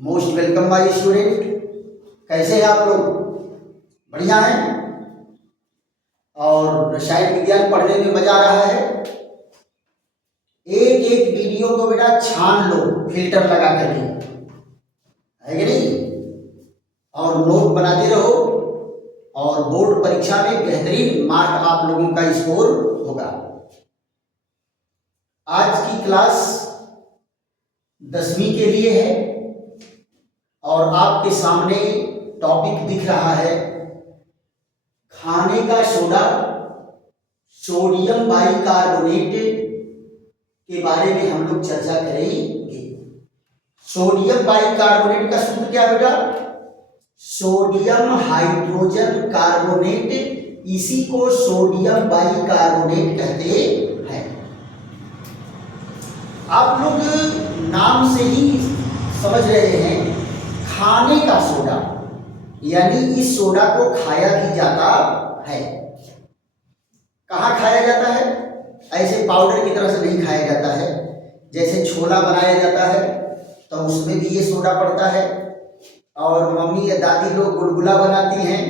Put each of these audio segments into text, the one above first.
Most welcome my student. कैसे हैं आप लोग? बढ़िया हैं? और रसायन विज्ञान पढ़ने में मजा आ रहा है? एक एक वीडियो को बेटा छान लो फिल्टर लगा करके, है कि नहीं? और नोट बनाते रहो और बोर्ड परीक्षा में बेहतरीन मार्क आप लोगों का स्कोर होगा। आज की क्लास 10वीं के लिए है और आपके सामने टॉपिक दिख रहा है खाने का सोडा, सोडियम बाइकार्बोनेट के बारे में हम लोग चर्चा करेंगे। सोडियम बाइकार्बोनेट का सूत्र क्या है बेटा? सोडियम हाइड्रोजन कार्बोनेट, इसी को सोडियम बाइकार्बोनेट कहते हैं। आप लोग नाम से ही समझ रहे हैं खाने का सोडा, यानी इस सोडा को खाया भी जाता है। कहाँ खाया जाता है? ऐसे पाउडर की तरह से नहीं खाया जाता है। जैसे छोला बनाया जाता है तो उसमें भी ये सोडा पड़ता है, और मम्मी या दादी लोग गुलगुला बनाती हैं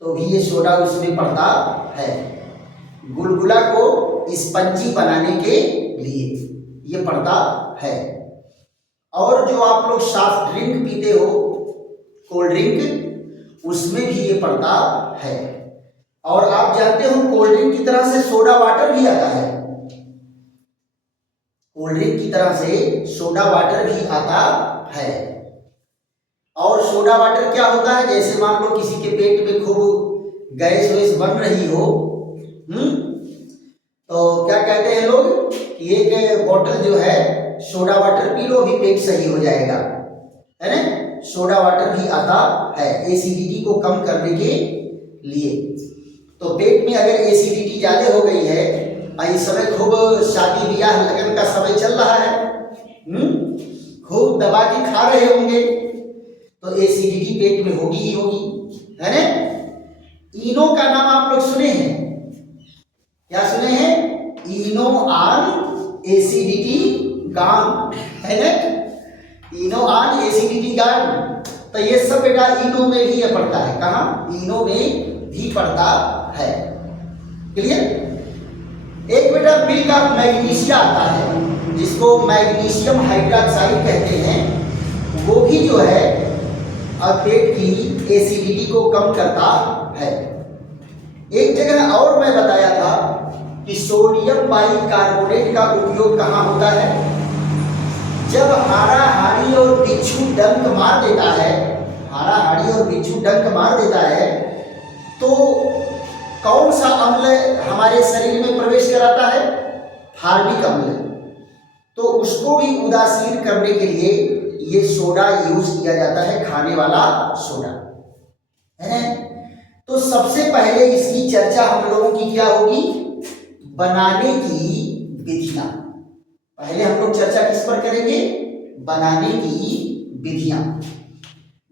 तो भी ये सोडा उसमें पड़ता है। गुलगुला को स्पंजी बनाने के लिए ये पड़ता है। और जो आप लोग सॉफ्ट ड्रिंक पीते हो, कोल्ड ड्रिंक, उसमें भी ये पड़ता है। और आप जानते हो कोल्ड ड्रिंक की तरह से सोडा वाटर भी आता है। कोल्ड ड्रिंक की तरह से सोडा वाटर भी आता है। और सोडा वाटर क्या होता है? जैसे मान लो किसी के पेट में खूब गैस वैस बन रही हो, तो क्या कहते हैं लोग कि एक बोतल जो है सोडा वाटर पी लो, भी पेट सही हो जाएगा, है ना? सोडा वाटर भी आता है एसिडिटी को कम करने के लिए। तो पेट में अगर एसिडिटी ज्यादा हो गई है, इस समय खूब शादी ब्याह लगन का समय चल रहा है, खूब दबा के खा रहे होंगे, तो एसिडिटी पेट में होगी ही होगी, है ना? इनो का नाम आप लोग सुने हैं? क्या सुने हैं? इनो ऑन एसिडिटी गॉन, है ना? इनो ऑन एसिडिटी गॉन। तो ये सब बेटा इनो में भी ये पड़ता है। कहाँ? इनो में भी पड़ता है। क्लियर? एक बेटा मिल्क ऑफ मैग्नीशिया आता है, जिसको मैग्नीशियम हाइड्रोक्साइड कहते हैं। वो भी जो है पेट की एसिडिटी को कम करता है। एक जगह और मैं बताया था कि सोडियम बाइकार्बोनेट का उपयोग कहाँ होता है? जब हाड़ा-हाड़ी और बिच्छू डंक मार देता है, हाड़ा-हाड़ी और बिच्छू डंक मार देता है, तो कौन सा अम्ल हमारे शरीर में प्रवेश कराता है? फार्मिक अम्ल। तो उसको भी उदासीन करने के लिए ये सोडा यूज किया जाता है, खाने वाला सोडा, है ना? तो सबसे पहले इसकी चर्चा हम लोगों की क्या होगी? बनाने की विधियां। पहले हम लोग चर्चा किस पर करेंगे? बनाने की विधियां।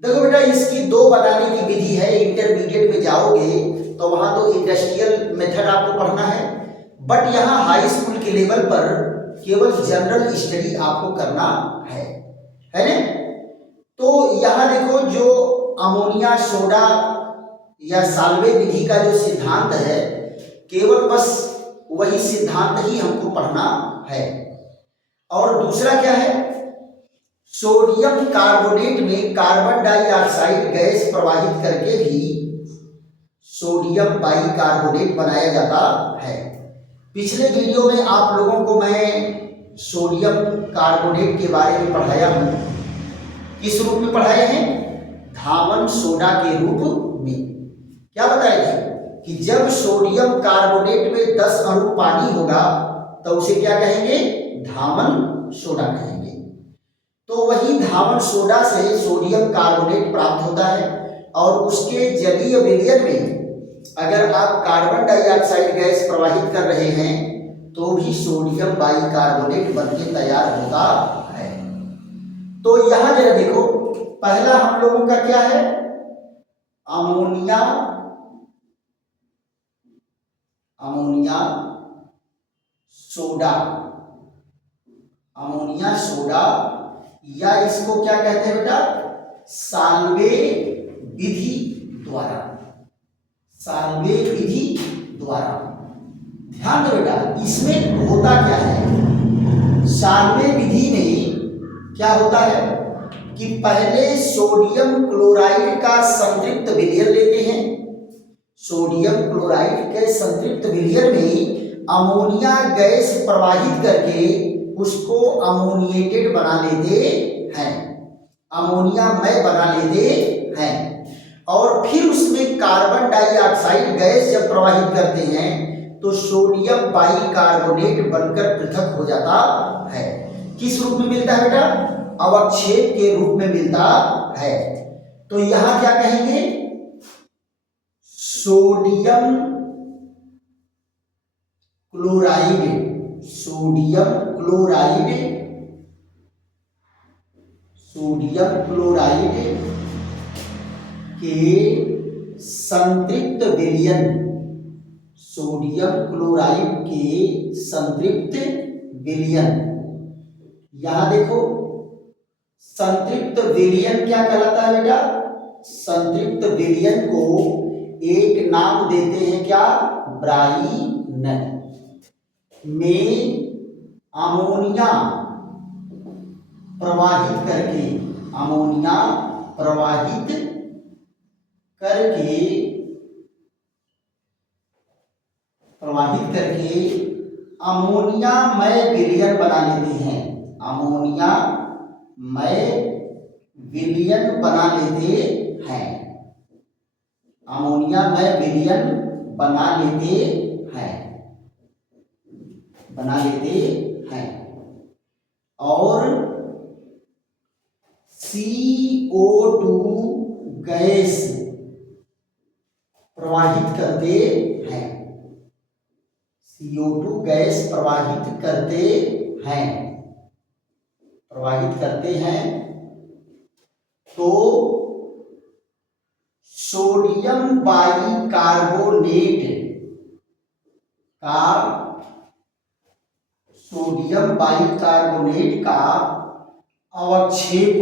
देखो बेटा, इसकी दो बनाने की विधि है। इंटरमीडिएट में जाओगे तो वहां तो इंडस्ट्रियल मेथड आपको पढ़ना है, बट यहाँ हाई स्कूल के लेवल पर केवल जनरल स्टडी आपको करना है ना? तो यहाँ देखो, जो अमोनिया सोडा या साल्वे विधि का जो सिद्धांत है, केवल बस वही सिद्धांत ही हमको पढ़ना है। और दूसरा क्या है? सोडियम कार्बोनेट में कार्बन डाइऑक्साइड गैस प्रवाहित करके भी सोडियम बाइकार्बोनेट बनाया जाता है। पिछले वीडियो में आप लोगों को मैं सोडियम कार्बोनेट के बारे में पढ़ाया हूं। किस रूप में पढ़ाए हैं? धामन सोडा के रूप में। क्या बताए थे कि जब सोडियम कार्बोनेट में 10 अणु पानी होगा तो उसे क्या कहेंगे? धामन सोडा कहेंगे। तो वही धामन सोडा से सोडियम कार्बोनेट प्राप्त होता है, और उसके जलीय विलयन में अगर आप कार्बन डाइऑक्साइड गैस प्रवाहित कर रहे हैं तो भी सोडियम बाइकार्बोनेट बनके तैयार होता है। तो यहां जरा देखो, पहला हम लोगों का क्या है? Ammonia soda. अमोनिया सोडा या इसको क्या कहते हैं बेटा, साल्वे विधि द्वारा, साल्वे विधि द्वारा। ध्यान दो बेटा, इसमें होता क्या है, साल्वे विधि में क्या होता है कि पहले सोडियम क्लोराइड का संतृप्त विलयन लेते हैं, सोडियम क्लोराइड के संतृप्त विलयन में अमोनिया गैस प्रवाहित करके उसको अमोनिएटेड बना लेते हैं, अमोनियामय बना लेते हैं, और फिर उसमें कार्बन डाइऑक्साइड गैस जब प्रवाहित करते हैं तो सोडियम बाइकार्बोनेट बनकर पृथक हो जाता है। किस रूप में मिलता है बेटा, अवक्षेप के रूप में मिलता है। तो यहां क्या कहेंगे, sodium chloride, sodium chloride, sodium chloride के संतृप्त विलयन, सोडियम क्लोराइड के संतृप्त विलयन। यहां देखो, संतृप्त विलयन क्या कहलाता है बेटा, संतृप्त विलयन को एक नाम देते हैं क्या, ब्राइन, में अमोनिया प्रवाहित करके, अमोनिया प्रवाहित करके, प्रवाहित करके अमोनियामय विलयन बना लेते हैं, अमोनियामय विलयन बना लेते हैं, अमोनियामय विलयन बना लेते हैं, बना लेते हैं, और CO2 गैस प्रवाहित करते हैं, CO2 गैस प्रवाहित करते हैं, प्रवाहित करते हैं। तो सोडियम बाइकार्बोनेट का, सोडियम बाइकार्बोनेट का अवक्षेप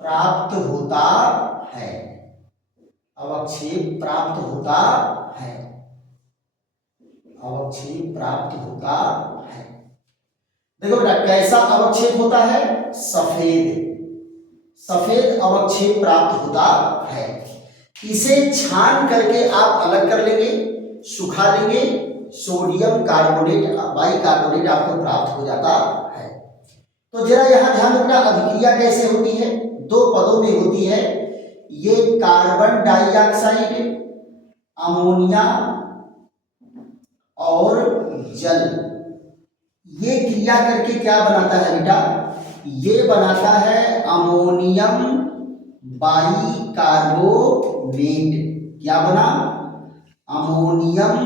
प्राप्त होता है, अवक्षेप प्राप्त होता है, अवक्षेप प्राप्त होता है। देखो बेटा, कैसा अवक्षेप होता है, सफेद, सफेद अवक्षेप प्राप्त होता है। इसे छान करके आप अलग कर लेंगे, सुखा लेंगे, सोडियम कार्बोनेट बाइकार्बोनेट आपको प्राप्त हो जाता है। तो जरा यहां ध्यान रखना, अभिक्रिया कैसे होती है, दो पदों में होती है। ये कार्बन डाइऑक्साइड, अमोनिया और जल, ये क्रिया करके क्या बनाता है बेटा, ये बनाता है अमोनियम बाइकार्बोनेट। क्या बना, अमोनियम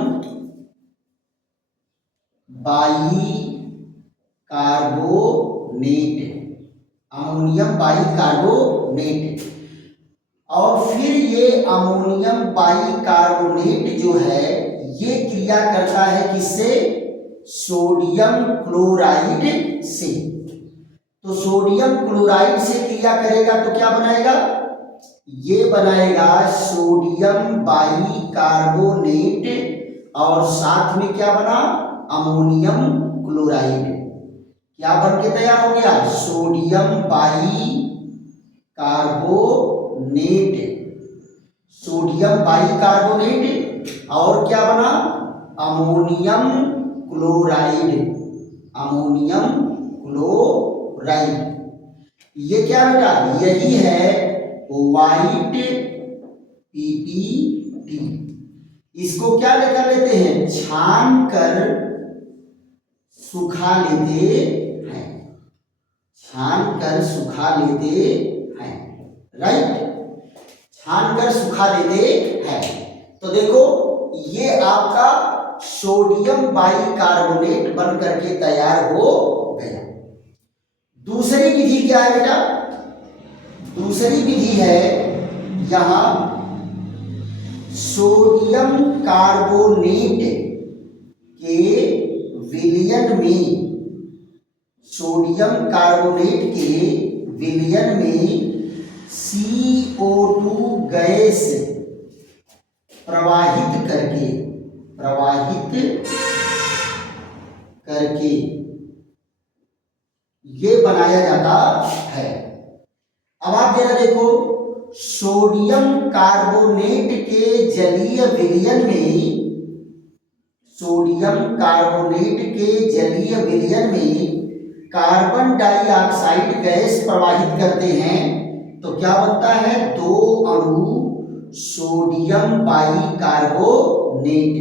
बाइकार्बोनेट, अमोनियम बाइकार्बोनेट। और फिर ये अमोनियम बाइकार्बोनेट जो है ये क्रिया करता है किससे, सोडियम क्लोराइड से। तो सोडियम क्लोराइड से क्रिया करेगा तो क्या बनाएगा, ये बनाएगा सोडियम बाइकार्बोनेट, और साथ में क्या बना, अमोनियम क्लोराइड। क्या बन के तैयार हो गया, सोडियम बाइकार्बोनेट, सोडियम बाइकार्बोनेट, और क्या बना, अमोनियम क्लोराइड, अमोनियम क्लोराइड। ये क्या बेटा, यही है व्हाइट पीपीटी। इसको क्या लेकर लेते हैं, छान कर सुखा लेते हैं, छान कर सुखा लेते हैं, राइट, छान कर सुखा लेते हैं। तो देखो ये आपका सोडियम बाइकार्बोनेट बन करके तैयार हो गया। दूसरी विधि क्या है बेटा, दूसरी विधि है यहां सोडियम कार्बोनेट के विलयन में, सोडियम कार्बोनेट के विलयन में CO2 गैस प्रवाहित करके ये बनाया जाता है। अब आप जरा देखो, सोडियम कार्बोनेट के जलीय विलयन में कार्बन डाइऑक्साइड गैस प्रवाहित करते हैं तो क्या बनता है? 2 अणु सोडियम बाइकार्बोनेट।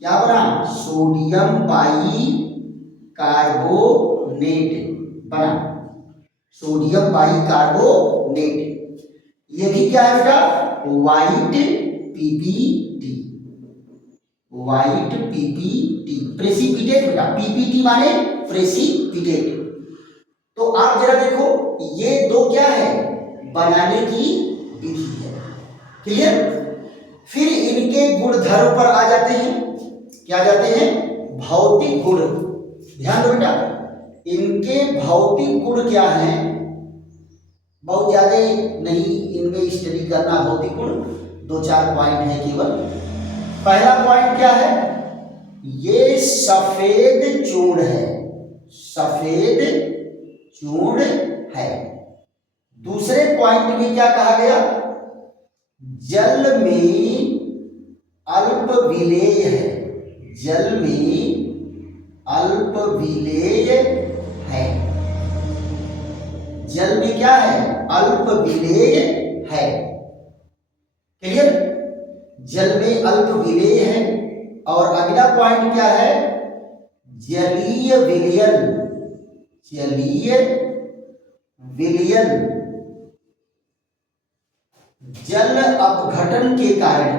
क्या बना? सोडियम बाइकार्बोनेट बना, सोडियम बाइकार्बोनेट। ये भी क्या है बेटा? व्हाइट पीपीटी, प्रेसिपिटेट बेटा। पीपीटी माने प्रेसिपिटेट। तो आप जरा देखो, ये दो क्या है? बनाने की विधि है। क्लियर? फिर इनके गुणधर्म पर आ जाते हैं। क्या जाते हैं? भौतिक गुण। ध्यान दो बेटा, इनके भौतिक गुण क्या हैं? बहुत ज्यादा नहीं इनमें स्टडी करना भौतिक गुण, 2-4 पॉइंट है केवल। पहला पॉइंट क्या है? ये सफेद चूर्ण है। दूसरे पॉइंट में क्या कहा गया? जल में अल्प विलेय है। जल में क्या है? अल्प विलेय है। क्लियर? जल में अल्प विलेय है। और अगला पॉइंट क्या है? जलीय विलयन। जल अपघटन के कारण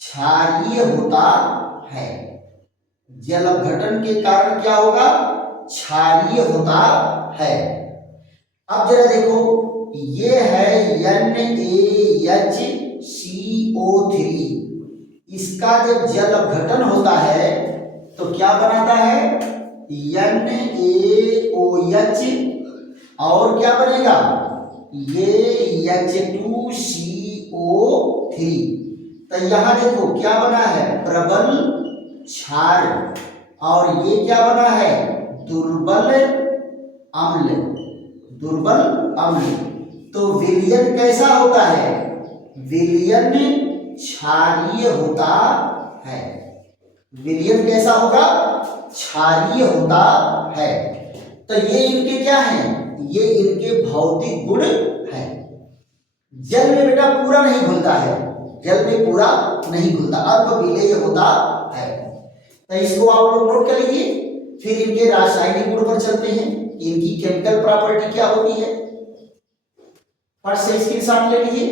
क्षारीय होता है। जल अपघटन के कारण क्या होगा? क्षारीय होता है। अब जरा देखो, ये है NaHCO3। इसका जब जल अपघटन होता है तो क्या बनाता है? NaOH और क्या बनेगा? ये H2CO3। तो यहां देखो क्या बना है? प्रबल क्षार। और ये क्या बना है? दुर्बल अम्ल। तो विलयन कैसा होता है? विलयन क्षारीय होता है। विलयन कैसा होगा? क्षारीय होता है। तो ये इनके क्या हैं? ये इनके भौतिक गुण हैं। जल में बेटा पूरा नहीं घुलता है, अल्प विलेय होता है। तो इसको आप लोग नोट कर लीजिए। फिर इनके रासायनिक गुण पर चलते हैं, इनकी केमिकल प्रॉपर्टी क्या होती है। फर्स्ट से स्क्रीनशॉट ले लीजिए।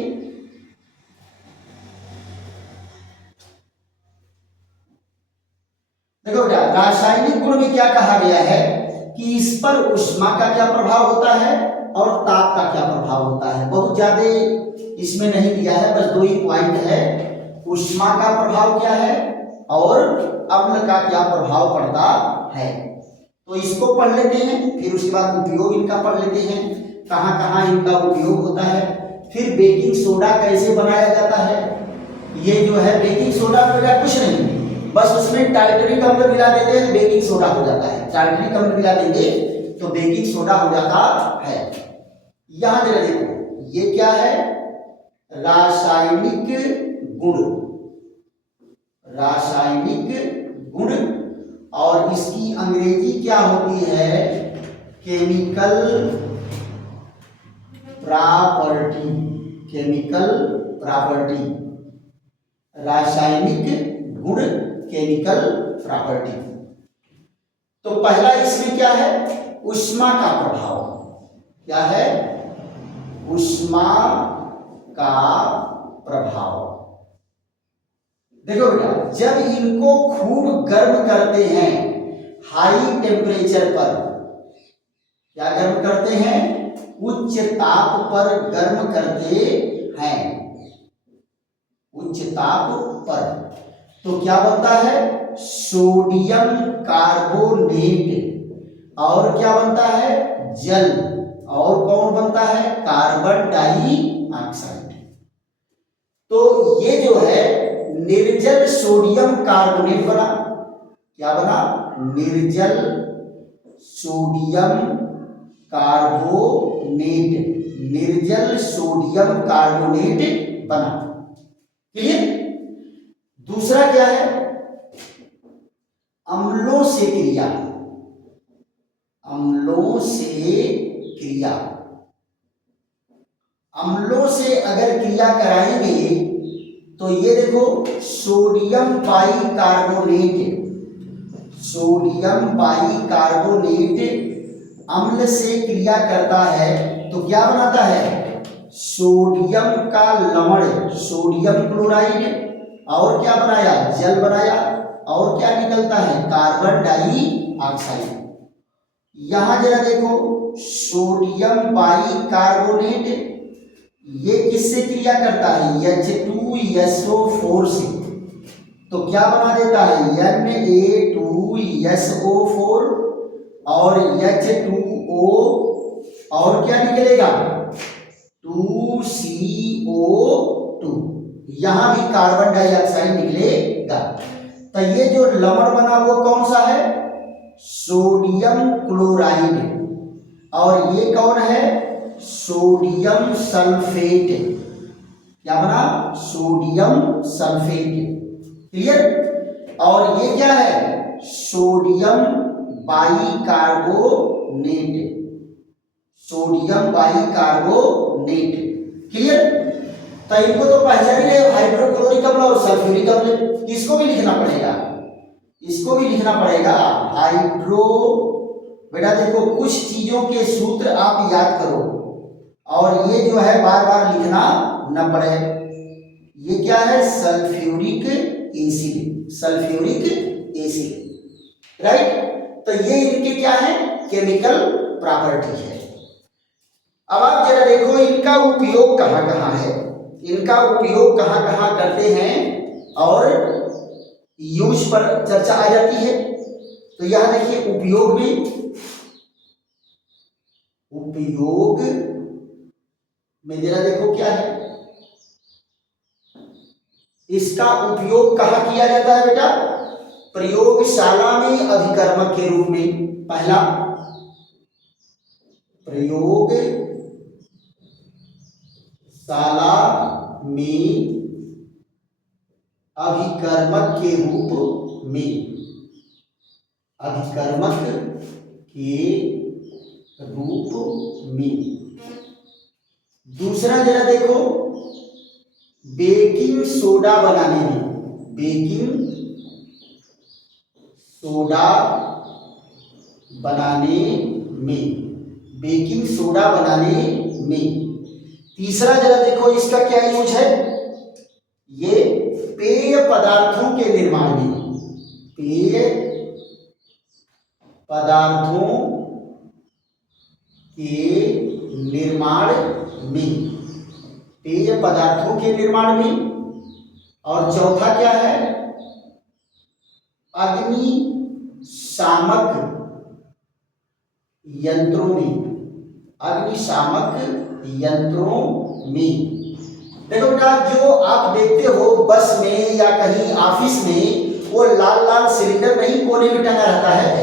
देखो बेटा, रासायनिक गुण में क्या कहा गया है कि इस पर ऊष्मा का क्या प्रभाव होता है और ताप का क्या प्रभाव होता है। बहुत ज्यादा इसमें नहीं दिया है, बस 2 ही पॉइंट है। ऊष्मा का प्रभाव क्या है और अम्ल का क्या प्रभाव पड़ता है। तो इसको पढ़ लेते हैं, फिर उसके बाद उपयोग इनका पढ़ लेते हैं, कहां कहां इनका उपयोग होता है। फिर बेकिंग सोडा कैसे बनाया जाता है। ये जो है बेकिंग सोडा का कुछ नहीं, बस उसमें टार्टरिक अम्ल मिला देते हैं, बेकिंग सोडा हो जाता है। टार्टरिक अम्ल मिला देंगे तो बेकिंग सोडा हो जाता है। यहां जरा देखो, ये क्या है? रासायनिक गुण। और इसकी अंग्रेजी क्या होती है? Chemical property. रासायनिक गुण, केमिकल प्रॉपर्टी। तो पहला इसमें क्या है? ऊष्मा का प्रभाव। क्या है? ऊष्मा का प्रभाव। देखो बेटा, जब इनको खूब गर्म करते हैं हाई टेम्परेचर पर, क्या गर्म करते हैं? उच्च ताप पर गर्म करते हैं उच्च ताप पर। तो क्या बनता है? Sodium carbonate. और क्या बनता है? जल। और कौन बनता है? Carbon dioxide. तो ये जो है निर्जल सोडियम कार्बोनेट बना। क्या बना? निर्जल सोडियम कार्बोनेट। निर्जल सोडियम कार्बोनेट बना। क्लियर? दूसरा क्या है? अम्लों से क्रिया। अम्लों से क्रिया। अम्लों से अगर क्रिया कराएंगे तो ये देखो सोडियम बाइकार्बोनेट। सोडियम बाइकार्बोनेट अम्ल से क्रिया करता है तो क्या बनाता है? सोडियम का लवण, सोडियम क्लोराइड। और क्या बनाया? जल बनाया। और क्या निकलता है? Carbon dioxide. यहां जरा देखो सोडियम बाइकार्बोनेट ये किससे क्रिया करता है? H2SO4 से। तो क्या बना देता है? Na2SO4 और H2O और क्या निकलेगा? 2CO2। यहां भी कार्बन डाइऑक्साइड निकलेगा। तो ये जो लवण बना वो कौन सा है? Sodium chloride. और ये कौन है? Sodium sulphate. क्या बना? Sodium sulphate. क्लियर? और ये क्या है? Sodium bicarbonate. Sodium bicarbonate. Clear? तो इनको तो पहचान ही रहे, हाइड्रोक्लोरिक अम्ल और सल्फ्यूरिक अम्ल। इसको भी लिखना पड़ेगा, इसको भी लिखना पड़ेगा। हाइड्रो, बेटा देखो कुछ चीजों के सूत्र आप याद करो और ये जो है बार बार लिखना न पड़े। ये क्या है? Sulphuric acid. Sulphuric acid, right? तो ये इनके क्या है? केमिकल प्रॉपर्टी है। अब आप जरा देखो इनका उपयोग कहां कहां है, इनका उपयोग कहां कहां करते हैं और यूज पर चर्चा आ जाती है। तो यहां देखिए उपयोग में जरा देखो क्या है, इसका उपयोग कहां किया जाता है बेटा? प्रयोगशाला में अभिकर्मक के रूप में। पहला, प्रयोगशाला में अभिकर्मक के रूप में। अभिकर्मक के रूप में। दूसरा जरा देखो बेकिंग सोडा बनाने में। बेकिंग सोडा बनाने में। बेकिंग सोडा बनाने में। तीसरा जरा देखो इसका क्या यूज है? ये पेय पदार्थों के निर्माण में। पेय पदार्थों के निर्माण में। पेय पदार्थों के निर्माण में। और चौथा क्या है? अग्निशामक यंत्रों में। अग्निशामक यंत्रों में। देखो बेटा जो आप देखते हो बस में या कहीं ऑफिस में वो लाल लाल सिलेंडर नहीं कोने में टंगा रहता है,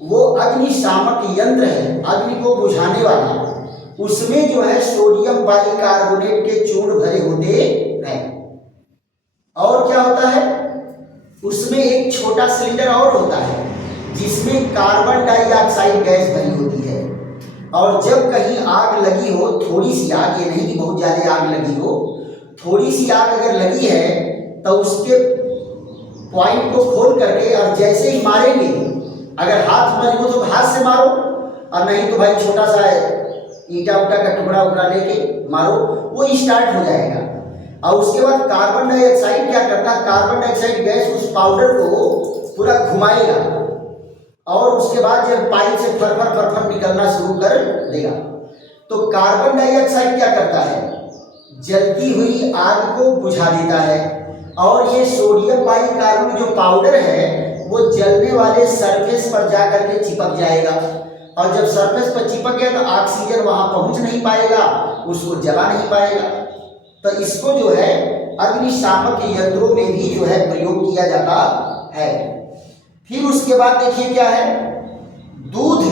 वो अग्निशामक यंत्र है, अग्नि को बुझाने वाला। उसमें जो है सोडियम बाइकार्बोनेट के चूर्ण भरे होते हैं। और क्या होता है? उसमें एक छोटा सिलेंडर और होता है जिसमें कार्बन डाइऑक्साइड गैस भरी होती है। और जब कहीं आग लगी हो, थोड़ी सी आग, ये नहीं कि बहुत ज्यादा आग लगी हो, थोड़ी सी आग अगर लगी है तो उसके पॉइंट को खोल करके और जैसे ही मारेंगे, अगर हाथ मजबूत हो तो हाथ से मारो और नहीं तो भाई छोटा सा ईटा उटा का टुकड़ा उकड़ा लेके मारो, वो स्टार्ट हो जाएगा। और उसके बाद कार्बन डाइऑक्साइड क्या करता है? कार्बन डाइऑक्साइड गैस उस पाउडर को पूरा घुमाएगा और उसके बाद जब पाइप से फरफर निकलना शुरू कर देगा। तो कार्बन डाइऑक्साइड क्या करता है? जलती हुई आग को बुझा देता है। और ये सोडियम बाइकार्बोनेट जो पाउडर है वो जलने वाले सरफेस पर जाकर के चिपक जाएगा, और जब सरफेस पर चिपक गया तो ऑक्सीजन वहां पहुंच नहीं पाएगा, उसको जला नहीं पाएगा। तो इसको जो है अग्निशामक यंत्रों में भी जो है प्रयोग किया जाता है। फिर उसके बाद देखिए क्या है, दूध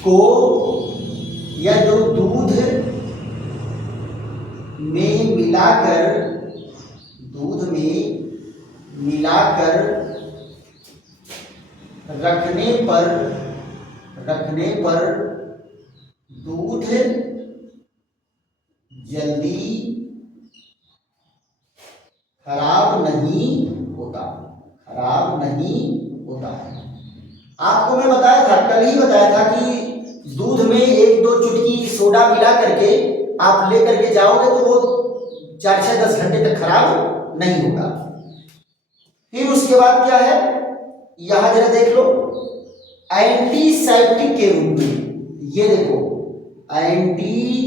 को या जो दूध में मिलाकर रखने पर दूध जल्दी खराब नहीं होता है। आपको मैं बताया था, कल ही बताया था कि दूध में 1-2 चुटकी सोडा मिला करके आप लेकर के जाओगे तो वो 4 से 10 घंटे तक खराब नहीं होगा। फिर उसके बाद क्या है, यहां जरा देख लो, एंटीसेप्टिक के रूप में, ये देखो एंटीसेप्टिक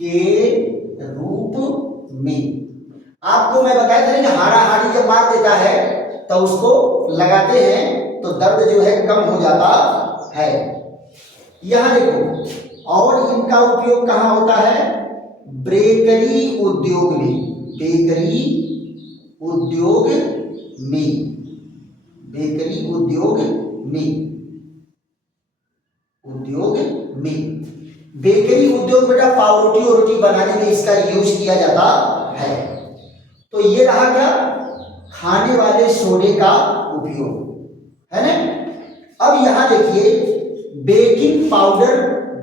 के रूप में। आपको मैं बताया था ना कि हाड़ा-हाड़ी जब मार देता है तो उसको लगाते हैं तो दर्द जो है कम हो जाता है। यहां देखो, और इनका उपयोग कहां होता है, बेकरी उद्योग में बेकरी उद्योग बेटा पावरोटी और रोटी बनाने में इसका यूज किया जाता है। तो ये रहा क्या, खाने वाले सोडे का उपयोग है ना। अब यहां देखिए, बेकिंग पाउडर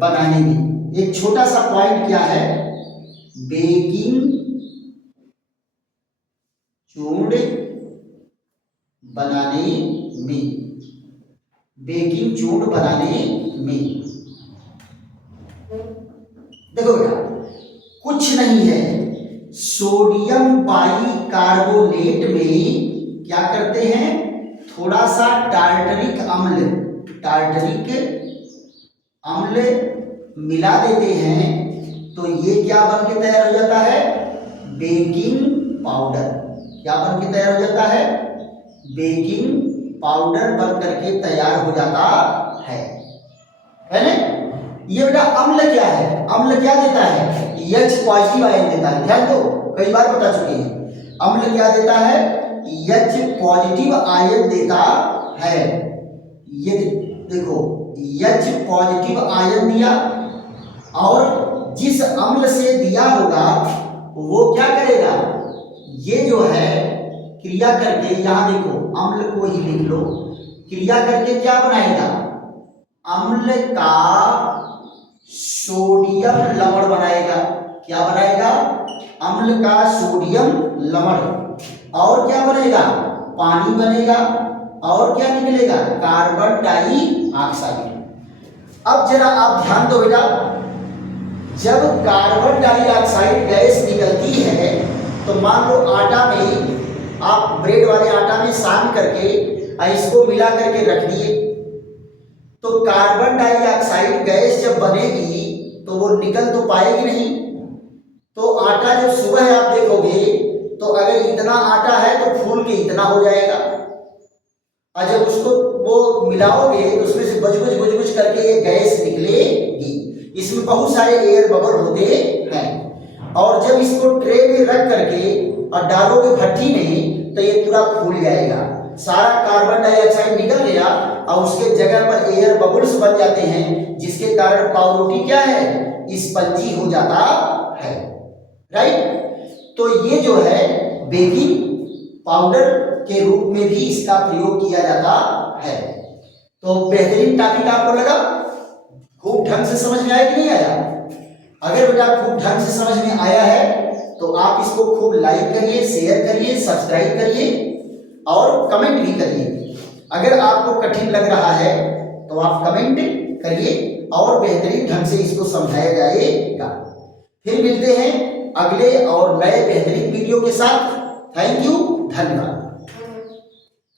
बनाने में एक छोटा सा पॉइंट क्या है, बेकिंग चूर्ण बनाने में देखो बेटा, कुछ नहीं है, सोडियम बाइकार्बोनेट में क्या करते हैं, थोड़ा सा टार्टरिक अम्ल मिला देते हैं, तो ये क्या बन के तैयार हो जाता है, बेकिंग पाउडर। क्या बन के तैयार हो जाता है, बेकिंग पाउडर बन करके तैयार हो जाता है ना। ये बेटा अम्ल क्या है, अम्ल क्या देता है, H पॉजिटिव आयन देता है। ध्यान दो, कई बार बता चुके हैं, अम्ल क्या देता है, H पॉजिटिव आयन देता है। ये देखो, H पॉजिटिव आयन दिया, और जिस अम्ल से दिया होगा वो क्या करेगा, ये जो है क्रिया करके, यहां देखो अम्ल को ही लिख लो, क्रिया करके क्या बनाएगा, अम्ल का सोडियम लवण बनाएगा। क्या बनाएगा, अम्ल का सोडियम लवण। और क्या बनेगा, पानी बनेगा, और क्या निकलेगा, कार्बन डाइऑक्साइड। अब जरा आप ध्यान दो बेटा, जब कार्बन डाइऑक्साइड गैस निकलती है तो मान लो आटा में, आप ब्रेड वाले आटा में सान करके इसको मिला करके रख दिए, तो कार्बन डाइऑक्साइड गैस जब बनेगी तो वो निकल तो पाएगी नहीं। तो आटा जब सुबह आप देखोगे तो अगर इतना आटा है तो फूल के इतना हो जाएगा, और जब उसको वो मिलाओगे तो उसमें से बुझ करके ये गैस निकलेगी। इसमें बहुत सारे एयर बबल होते हैं, और जब इसको ट्रे में रख करके और डालोगे भट्टी में तो ये पूरा फूल जाएगा, सारा कार्बन डाइऑक्साइड निकल गया, और उसके जगह पर एयर बबल्स बन जाते हैं, जिसके कारण पावरोटी क्या है, स्पंजी हो जाता है। राइट। तो ये जो है बेकिंग पाउडर के रूप में भी इसका प्रयोग किया जाता है। तो बेहतरीन टॉपिक आपको लगा, खूब ढंग से समझ में आया कि नहीं आया? अगर बेटा खूब ढंग से समझ में आया है तो आप इसको खूब लाइक करिए, शेयर करिए, सब्सक्राइब करिए और कमेंट भी करिए। अगर आपको कठिन लग रहा है तो आप कमेंट करिए और बेहतरीन ढंग से इसको समझाया जाएगा। फिर मिलते हैं अगले और नए बेहतरीन वीडियो के साथ। थैंक यू, धन्यवाद।